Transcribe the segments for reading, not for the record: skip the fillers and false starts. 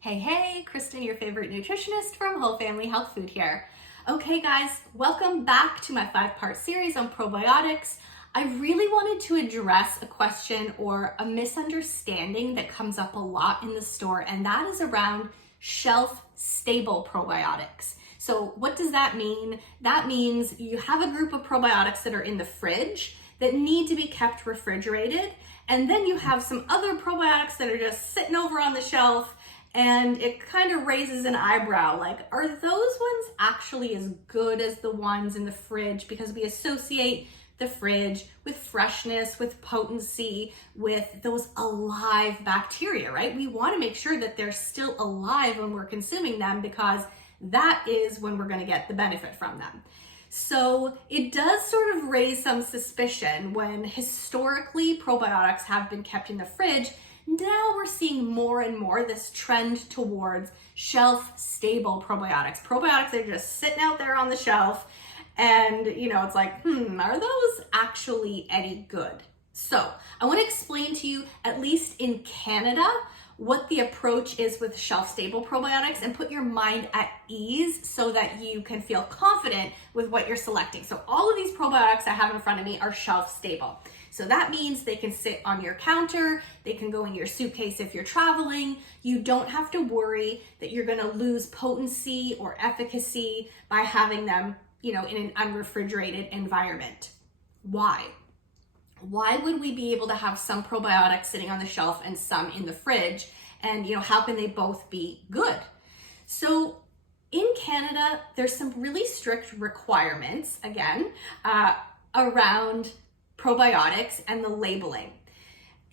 Hey, Kristen, your favorite nutritionist from Whole Family Health Food here. Okay guys, welcome back to my 5-part series on probiotics. I really wanted to address a question or a misunderstanding that comes up a lot in the store, and that is around shelf-stable probiotics. So what does that mean? That means you have a group of probiotics that are in the fridge that need to be kept refrigerated, and then you have some other probiotics that are just sitting over on the shelf, and it kind of raises an eyebrow, like, are those ones actually as good as the ones in the fridge? Because we associate the fridge with freshness, with potency, with those alive bacteria, right? We want to make sure that they're still alive when we're consuming them, because that is when we're going to get the benefit from them. So it does sort of raise some suspicion when historically probiotics have been kept in the fridge. Now we're seeing more and more this trend towards shelf-stable probiotics. Probiotics are just sitting out there on the shelf, and it's like, are those actually any good? So I want to explain to you, at least in Canada, what the approach is with shelf-stable probiotics and put your mind at ease so that you can feel confident with what you're selecting. So all of these probiotics I have in front of me are shelf-stable. So that means they can sit on your counter, they can go in your suitcase if you're traveling. You don't have to worry that you're gonna lose potency or efficacy by having them, in an unrefrigerated environment. Why? Why would we be able to have some probiotics sitting on the shelf and some in the fridge? And how can they both be good? So in Canada, there's some really strict requirements, again, around probiotics and the labeling.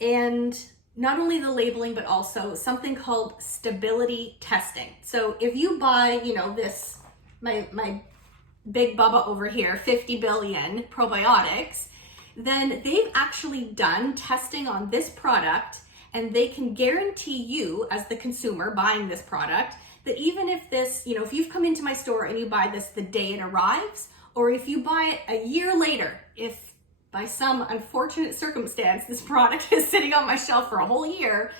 And not only the labeling, but also something called stability testing. So if you buy, this, my big bubba over here, 50 billion probiotics, then they've actually done testing on this product, and they can guarantee you as the consumer buying this product that even if this, if you've come into my store and you buy this the day it arrives, or if you buy it a year later, if by some unfortunate circumstance this product is sitting on my shelf for a whole year,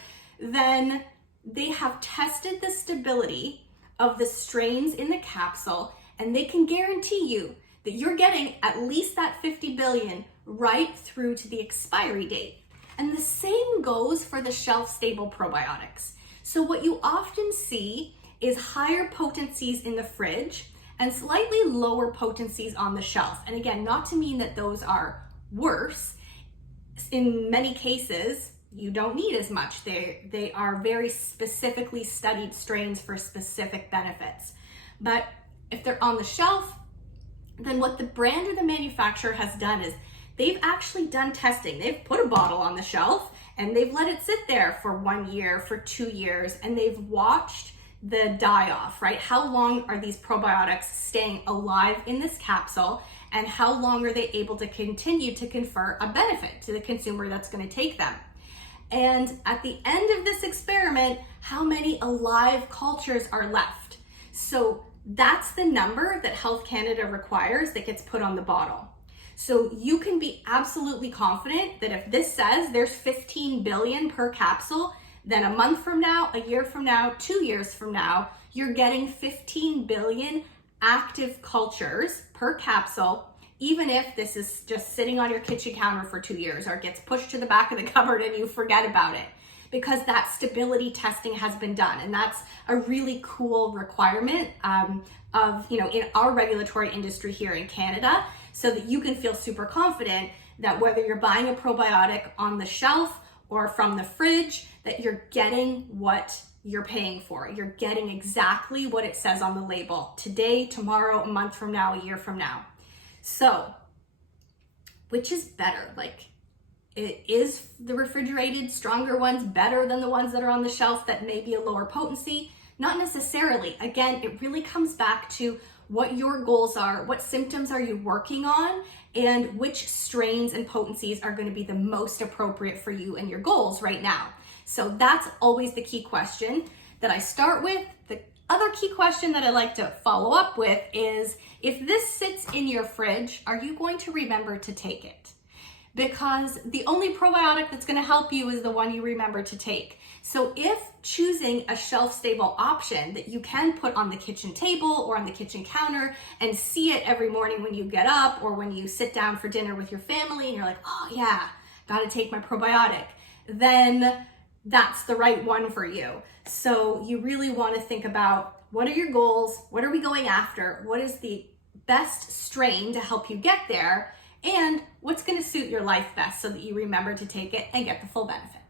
then they have tested the stability of the strains in the capsule, and they can guarantee you that you're getting at least that 50 billion right through to the expiry date. And the same goes for the shelf-stable probiotics. So what you often see is higher potencies in the fridge and slightly lower potencies on the shelf. And again, not to mean that those are worse. In many cases, you don't need as much. They are very specifically studied strains for specific benefits. But if they're on the shelf, then what the brand or the manufacturer has done is they've actually done testing. They've put a bottle on the shelf and they've let it sit there for 1 year, for 2 years, and they've watched the die off, right? How long are these probiotics staying alive in this capsule, and how long are they able to continue to confer a benefit to the consumer that's going to take them? And at the end of this experiment, how many alive cultures are left? So that's the number that Health Canada requires that gets put on the bottle. So you can be absolutely confident that if this says there's 15 billion per capsule, then a month from now, a year from now, 2 years from now, you're getting 15 billion active cultures per capsule, even if this is just sitting on your kitchen counter for 2 years or gets pushed to the back of the cupboard and you forget about it, because that stability testing has been done. And that's a really cool requirement in our regulatory industry here in Canada, so that you can feel super confident that whether you're buying a probiotic on the shelf or from the fridge, that you're getting what you're paying for. You're getting exactly what it says on the label today, tomorrow, a month from now, a year from now. So, which is better? Is the refrigerated, stronger ones better than the ones that are on the shelf that may be a lower potency? Not necessarily. Again, it really comes back to what your goals are, what symptoms are you working on, and which strains and potencies are going to be the most appropriate for you and your goals right now. So that's always the key question that I start with. The other key question that I like to follow up with is, if this sits in your fridge, are you going to remember to take it? Because the only probiotic that's going to help you is the one you remember to take. So if choosing a shelf-stable option that you can put on the kitchen table or on the kitchen counter and see it every morning when you get up or when you sit down for dinner with your family and you're like, oh yeah, gotta take my probiotic, then that's the right one for you. So you really want to think about, what are your goals? What are we going after? What is the best strain to help you get there? And what's going to suit your life best so that you remember to take it and get the full benefit?